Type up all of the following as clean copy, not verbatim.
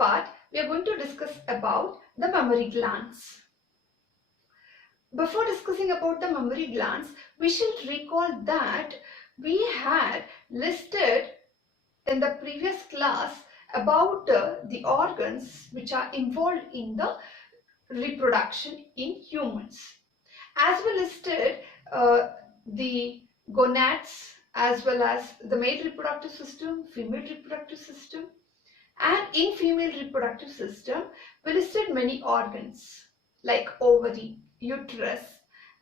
part, we are going to discuss about the mammary glands. Before discussing about the mammary glands, we should recall that we had listed in the previous class about the organs which are involved in the reproduction in humans. As we listed the gonads as well as the male reproductive system, female reproductive system, and in female reproductive system we listed many organs like ovary, uterus,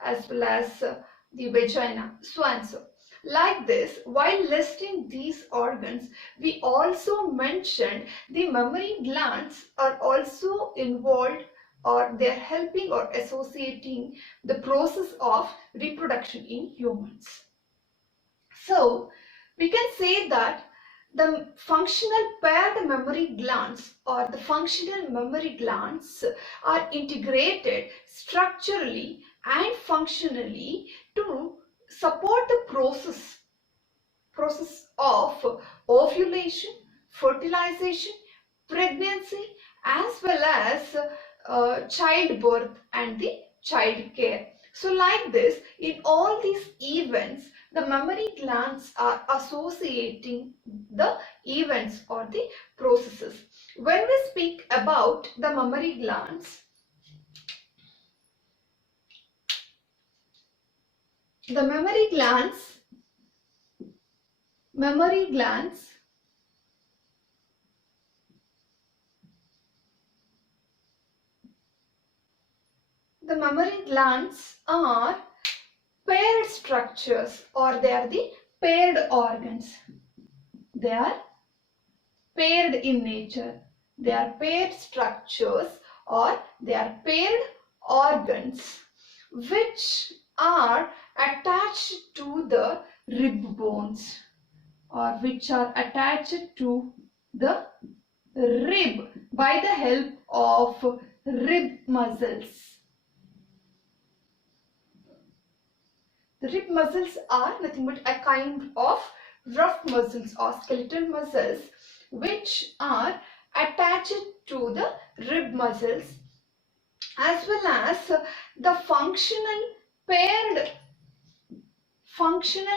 as well as the vagina, so and so. Like this, while listing these organs, we also mentioned the mammary glands are also involved, or they are helping or associating the process of reproduction in humans. So we can say that the functional paired mammary glands or the functional mammary glands are integrated structurally and functionally to support the process of ovulation, fertilization, pregnancy, as well as childbirth and the child care. So like this, in all these events, the mammary glands are associating the events or the processes. When we speak about the mammary glands, the mammary glands are paired structures, or they are the paired organs. They are paired in nature. They are paired structures, or they are paired organs which are attached to the rib bones, or which are attached to the rib by the help of rib muscles. The rib muscles are nothing but a kind of rough muscles or skeletal muscles which are attached to the rib muscles, as well as the functional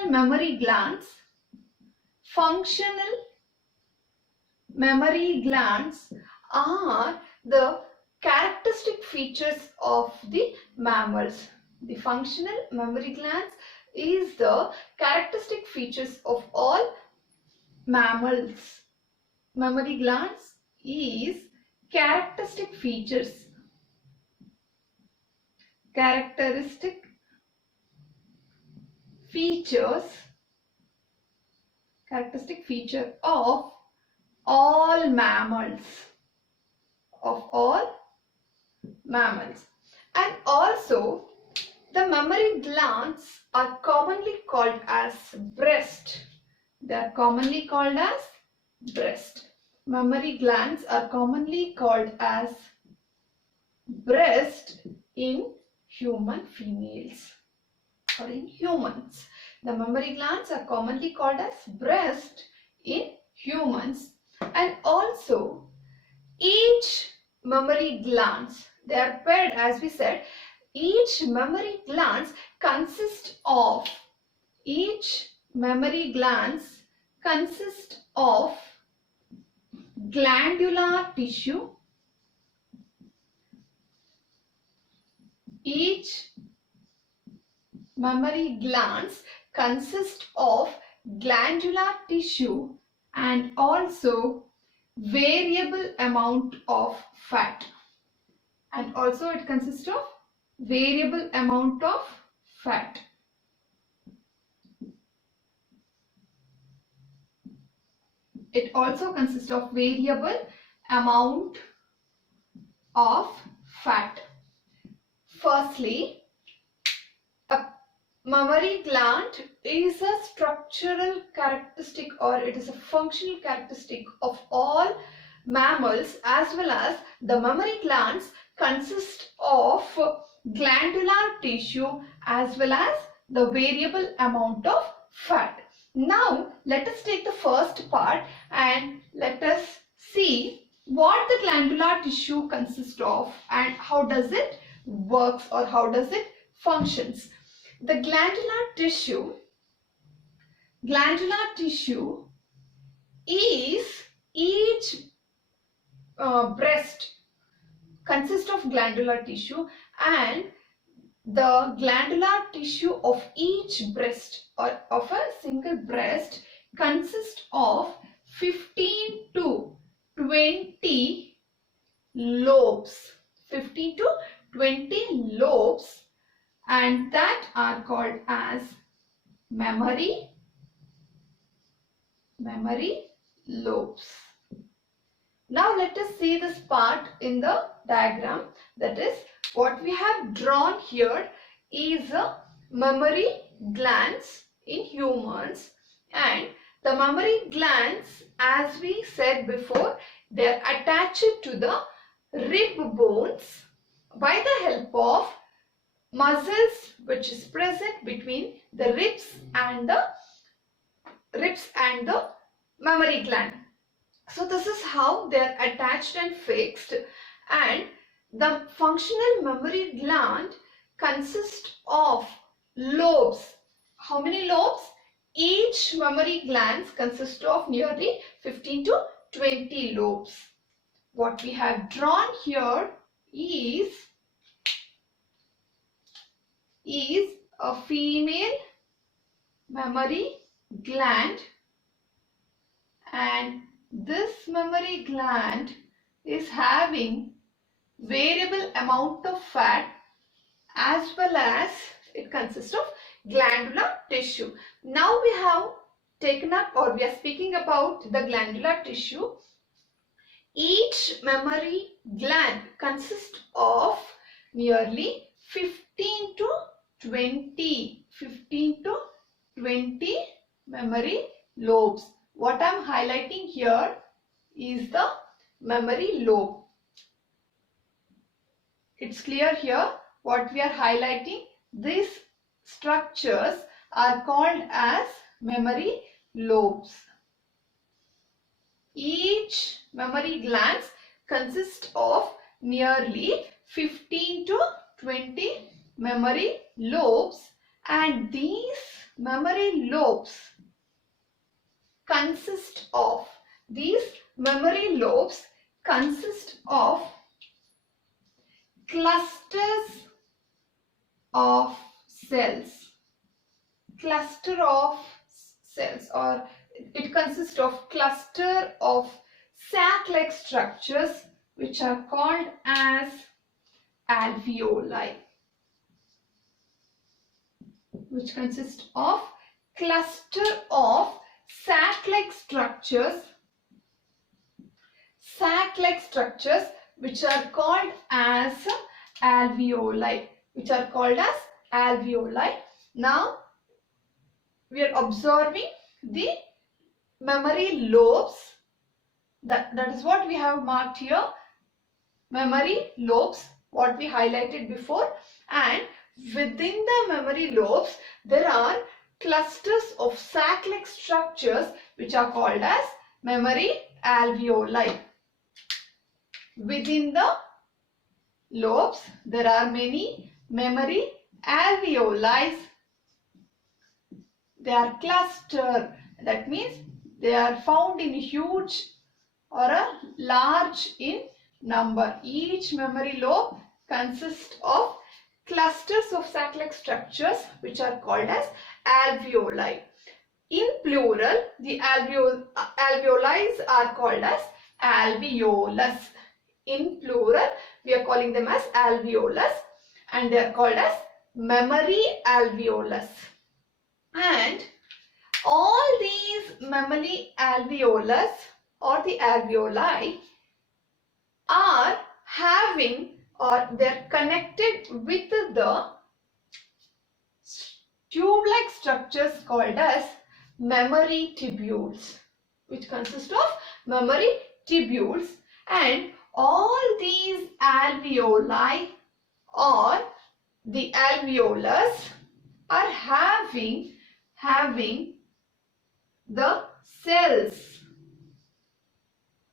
mammary glands. Functional mammary glands are the characteristic features of the mammals. The functional mammary glands is the characteristic features of all mammals. Mammary glands is characteristic feature of all mammals, and also the mammary glands are commonly called as breast. They are commonly called as breast. Mammary glands are commonly called as breast in human females or in humans. The mammary glands are commonly called as breast in humans, and also each mammary glands, they are paired, as we said. Each mammary glands consist of glandular tissue. Each mammary glands consist of glandular tissue and also variable amount of fat. And also it consists of variable amount of fat. It also consists of variable amount of fat. Firstly, a mammary gland is a structural characteristic, or it is a functional characteristic of all mammals, as well as the mammary glands consist of glandular tissue as well as the variable amount of fat. Now let us take the first part and let us see what the glandular tissue consists of and how does it works or how does it functions. The glandular tissue is each breast consists of glandular tissue, and the glandular tissue of each breast or of a single breast consists of 15 to 20 lobes. 15 to 20 lobes, and that are called as mammary lobes. Now let us see this part in the diagram. That is, what we have drawn here is a mammary glands in humans, and the mammary glands, as we said before, they are attached to the rib bones by the help of muscles which is present between the ribs and the mammary gland. So this is how they are attached and fixed, and the functional mammary gland consists of lobes. How many lobes? Each mammary gland consists of nearly 15 to 20 lobes. What we have drawn here is a female mammary gland, and this mammary gland is having variable amount of fat, as well as it consists of glandular tissue. Now we have taken up, or we are speaking about the glandular tissue. Each mammary gland consists of nearly 15 to 20 mammary lobes. What I am highlighting here is the mammary lobe. It's clear here what we are highlighting. These structures are called as mammary lobes. Each mammary glands consists of nearly 15 to 20 mammary lobes, and these mammary lobes consist of clusters of cells. Or it consists of cluster of sac-like structures which are called as alveoli, which consist of cluster of sac-like structures which are called as alveoli, Now we are observing the mammary lobes. That is what we have marked here, mammary lobes, what we highlighted before, and within the mammary lobes there are clusters of sac-like structures which are called as mammary alveoli. Within the lobes there are many mammary alveoli. They are clustered. That means they are found in huge or a large in number. Each mammary lobe consists of clusters of sac-like structures which are called as alveoli. In plural, the alveoli are called as alveolus. In plural, we are calling them as alveolus, and they are called as mammary alveolus. And all these mammary alveolus or the alveoli are having, or they are connected with the tube-like structures called as mammary tubules, which consist of mammary tubules, and all these alveoli or the alveolus are having the cells,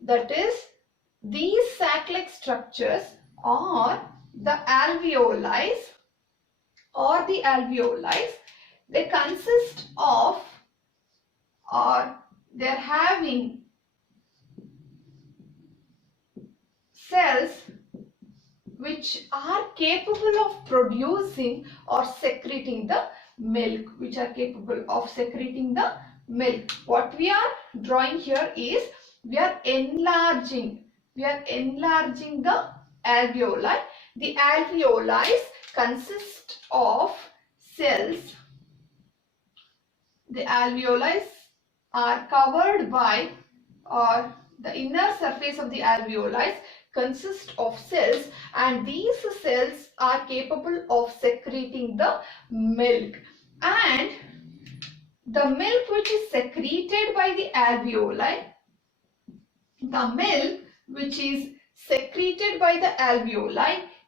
that is these sac-like structures are the alveoli, they consist of, or they're having cells which are capable of producing or secreting the milk, What we are drawing here is we are enlarging the alveoli. The alveoli consist of cells. The alveoli are covered by, or the inner surface of the alveoli consist of cells, and these cells are capable of secreting the milk. And the milk which is secreted by the alveoli,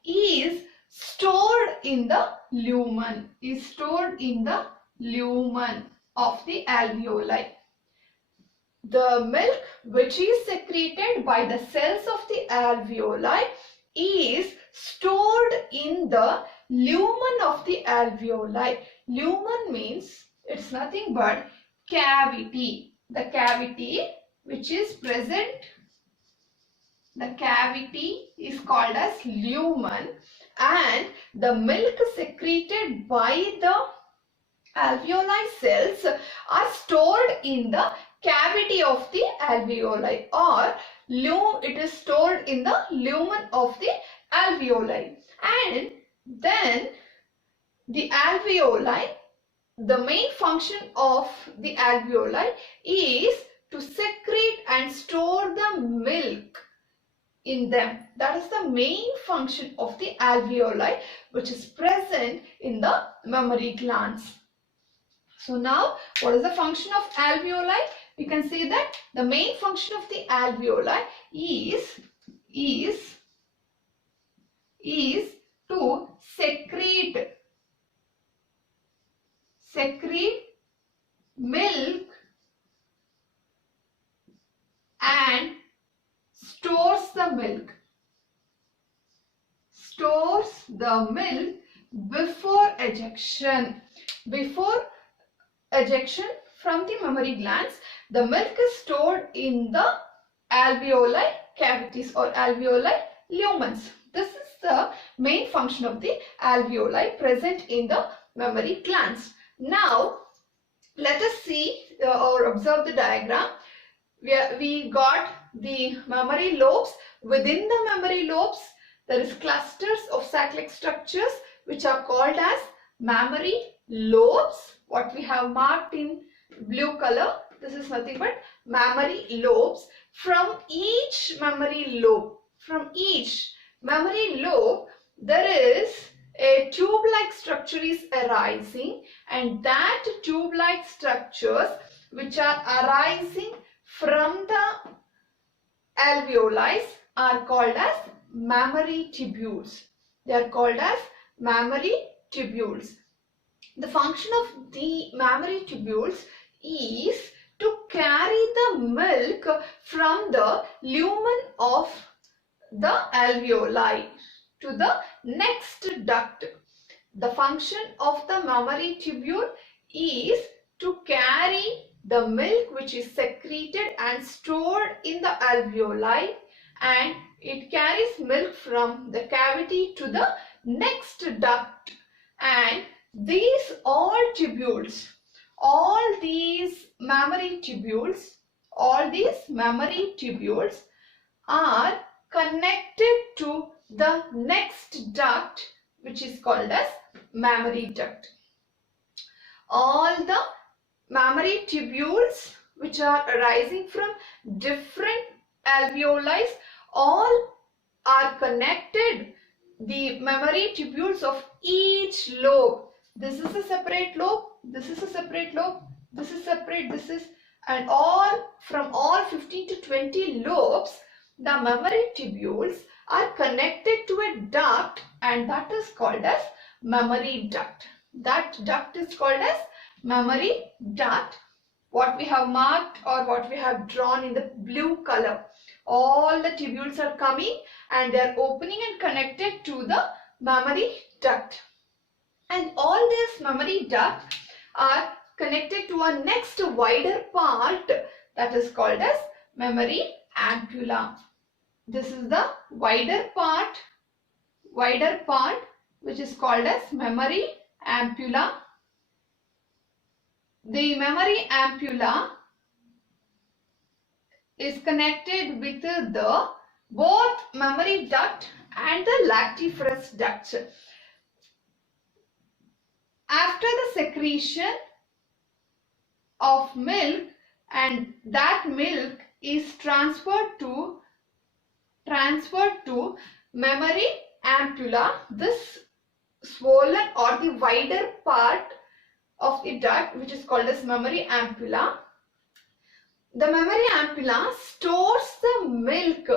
is stored in the lumen, of the alveoli. The milk which is secreted by the cells of the alveoli is stored in the lumen of the alveoli. Lumen means it's nothing but cavity. The cavity which is present, the cavity is called as lumen, and the milk secreted by the alveoli cells are stored in the cavity of the alveoli, or it is stored in the lumen of the alveoli. And then the alveoli, the main function of the alveoli is to secrete and store the milk in them. That is the main function of the alveoli, which is present in the mammary glands. So now, what is the function of alveoli? We can say that the main function of the alveoli is to secrete milk and stores the milk before ejection. Before ejection from the mammary glands, the milk is stored in the alveoli cavities or alveoli lumens. This is the main function of the alveoli present in the mammary glands. Now, let us see or observe the diagram. We got the mammary lobes. Within the mammary lobes, there is clusters of sac-like structures which are called as mammary lobes. What we have marked in blue color, this is nothing but mammary lobes. From each mammary lobe, there is a tube-like structure is arising, and that tube-like structures which are arising from the alveoli are called as mammary tubules. They are called as mammary tubules. The function of the mammary tubules is to carry the milk from the lumen of the alveoli to the next duct. The function of the mammary tubule is to carry the milk which is secreted and stored in the alveoli, and it carries milk from the cavity to the next duct. And these mammary tubules are connected to the next duct, which is called as mammary duct. All the mammary tubules which are arising from different alveoli, all are connected. The mammary tubules of each lobe, this is a separate lobe, this is a separate lobe, this is separate, and from all 15 to 20 lobes, the mammary tubules are connected to a duct, and that is called as mammary duct. That duct is called as mammary duct. What we have marked or what we have drawn in the blue color, All the tubules are coming and they are opening and connected to the mammary duct. And all these mammary ducts are connected to a next wider part that is called as mammary ampulla. This is the wider part which is called as mammary ampulla. The mammary ampulla is connected with the both mammary duct and the lactiferous duct. After the secretion of milk, and that milk is transferred to mammary ampulla, this swollen or the wider part of the duct which is called as mammary ampulla. The mammary ampulla stores the milk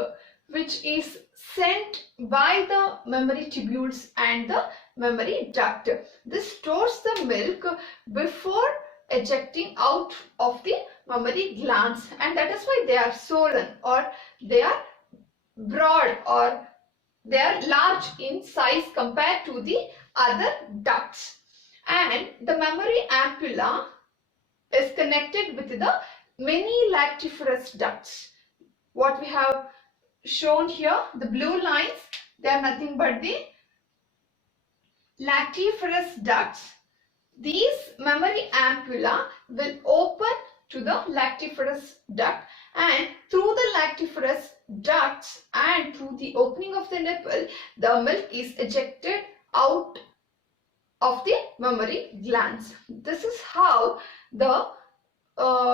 which is sent by the mammary tubules and the mammary duct. This stores the milk before ejecting out of the mammary glands, and that is why they are swollen or they are broad or they are large in size compared to the other ducts. And the mammary ampulla is connected with the many lactiferous ducts. What we have shown here, the blue lines, they are nothing but the lactiferous ducts. These mammary ampulla will open to the lactiferous duct, and through the lactiferous ducts and through the opening of the nipple, the milk is ejected out of the mammary glands. This is how the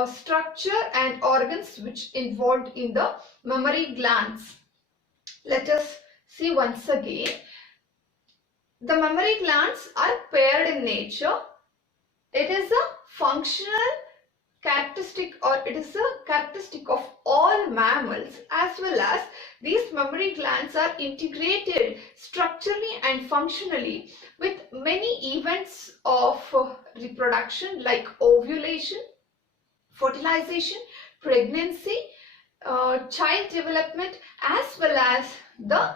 structure and organs which involved in the mammary glands. Let us see once again. The mammary glands are paired in nature. It is a functional characteristic, or it is a characteristic of all mammals, as well as these mammary glands are integrated structurally and functionally with many events of reproduction like ovulation, fertilization, pregnancy, child development, as well as the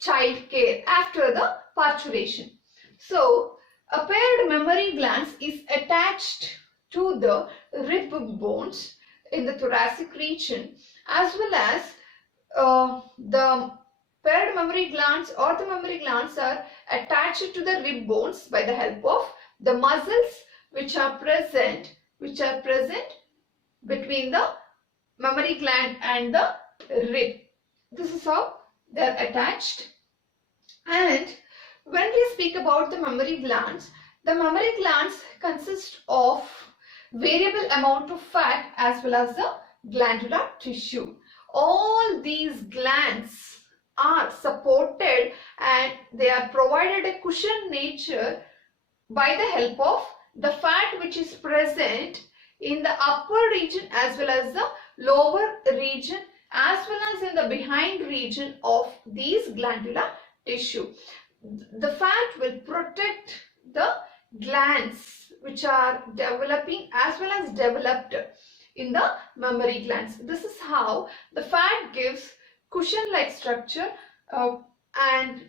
child care after the parturition. So a paired mammary glands is attached to the rib bones in the thoracic region, as well as the paired mammary glands or the mammary glands are attached to the rib bones by the help of the muscles which are present between the mammary gland and the rib. This is how they are attached. And when we speak about the mammary glands consist of variable amount of fat as well as the glandular tissue. All these glands are supported and they are provided a cushion nature by the help of the fat which is present in the upper region as well as the lower region, as well as in the behind region of these glandular tissue. The fat will protect the glands which are developing as well as developed in the mammary glands. This is how the fat gives cushion-like structure and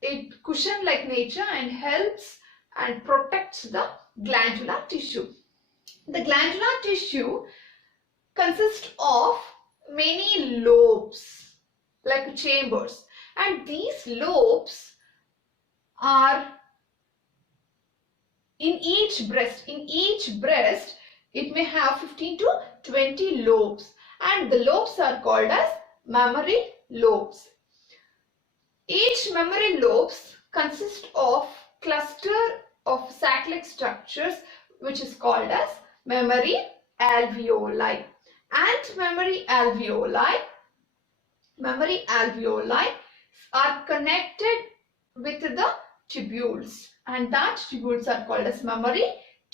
it cushion-like nature and helps and protects the glandular tissue. The glandular tissue consists of many lobes like chambers, and these lobes are in each breast. In each breast it may have 15 to 20 lobes, and the lobes are called as mammary lobes. Each mammary lobes consist of cluster of sac-like structures which is called as mammary alveoli. And mammary alveoli are connected with the tubules, and that tubules are called as mammary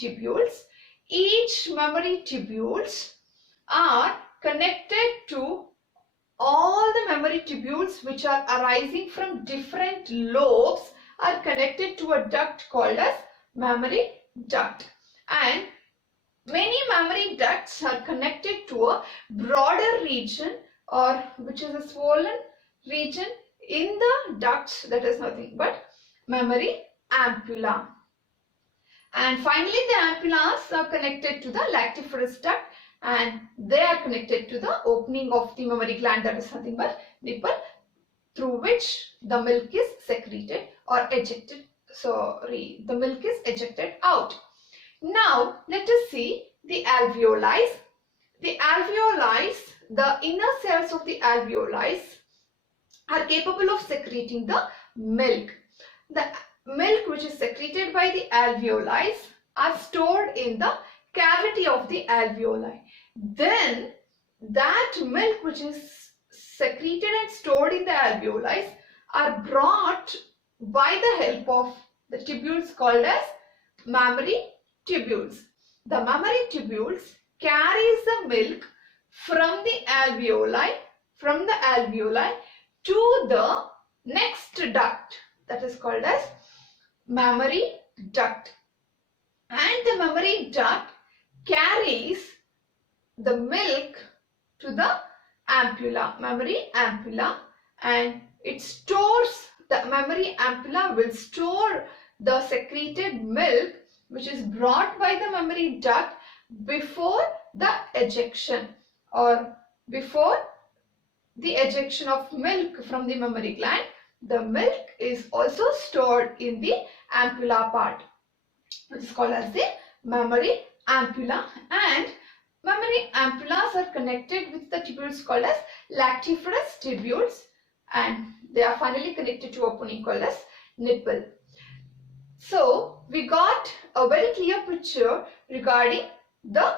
tubules. Each mammary tubules are connected to all the mammary tubules which are arising from different lobes are connected to a duct called as mammary duct, and many mammary ducts are connected to a broader region or which is a swollen region in the ducts, that is nothing but mammary ampulla. And finally, the ampullas are connected to the lactiferous duct, and they are connected to the opening of the mammary gland, that is nothing but nipple, through which the milk is secreted or ejected. Sorry, the milk is ejected out. Now, let us see the alveoli. The alveoli, the inner cells of the alveoli are capable of secreting the milk. The milk which is secreted by the alveoli are stored in the cavity of the alveoli. Then that milk which is secreted and stored in the alveoli are brought by the help of the tubules called as mammary tubules. The mammary tubules carries the milk from the alveoli to the next duct, that is called as mammary duct, and the mammary duct carries the milk to the ampulla, mammary ampulla, and it stores, the mammary ampulla will store the secreted milk which is brought by the mammary duct before the ejection, or before the ejection of milk from the mammary gland. The milk is also stored in the ampulla part, which is called as the mammary ampulla, and mammary ampullas are connected with the tubules called as lactiferous tubules, and they are finally connected to opening called as nipple. So we got a very clear picture regarding the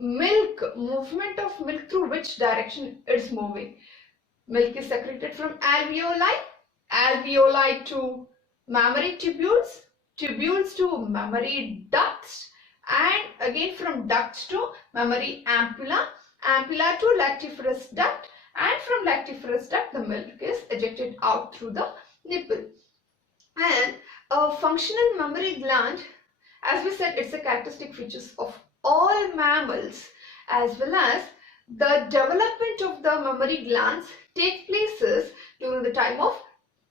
milk, movement of milk, through which direction it is moving. Milk is secreted from alveoli, alveoli to mammary tubules, tubules to mammary ducts, and again from ducts to mammary ampulla, ampulla to lactiferous duct, and from lactiferous duct the milk is ejected out through the nipple. And a functional mammary gland, as we said, it's a characteristic features of all mammals, as well as the development of the mammary glands take places during the time of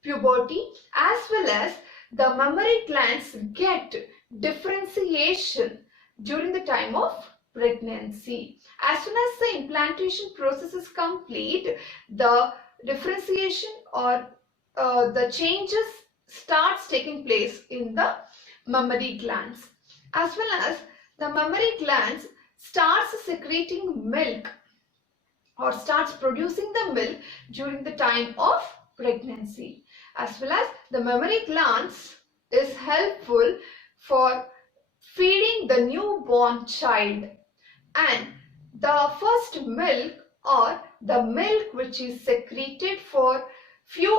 puberty, as well as the mammary glands get differentiation during the time of pregnancy. As soon as the implantation process is complete, the differentiation or the changes starts taking place in the mammary glands, as well as the mammary glands starts secreting milk or starts producing the milk during the time of pregnancy, as well as the mammary glands is helpful for feeding the newborn child, and the first milk or the milk which is secreted for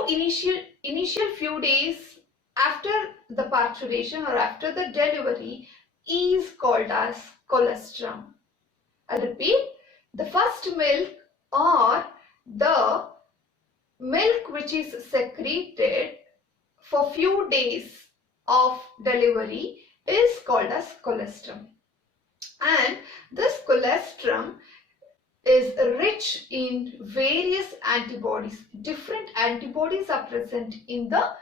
initial few days after the parturition or after the delivery is called as colostrum. I repeat, the first milk or the milk which is secreted for few days of delivery is called as colostrum, and this colostrum is rich in various antibodies. Different antibodies are present in the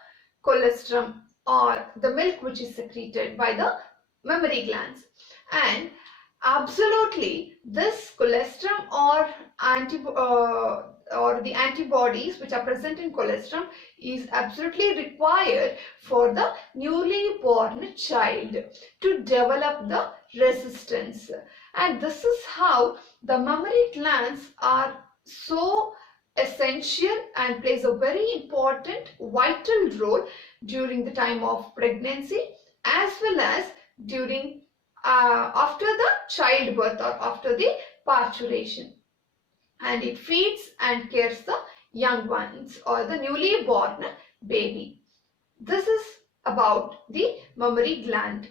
colostrum or the milk which is secreted by the mammary glands, and absolutely this colostrum or the antibodies which are present in colostrum is absolutely required for the newly born child to develop the resistance, and this is how the mammary glands are so essential and plays a very important vital role during the time of pregnancy, as well as during after the childbirth or after the parturition, and it feeds and cares the young ones or the newly born baby. This is about the mammary gland.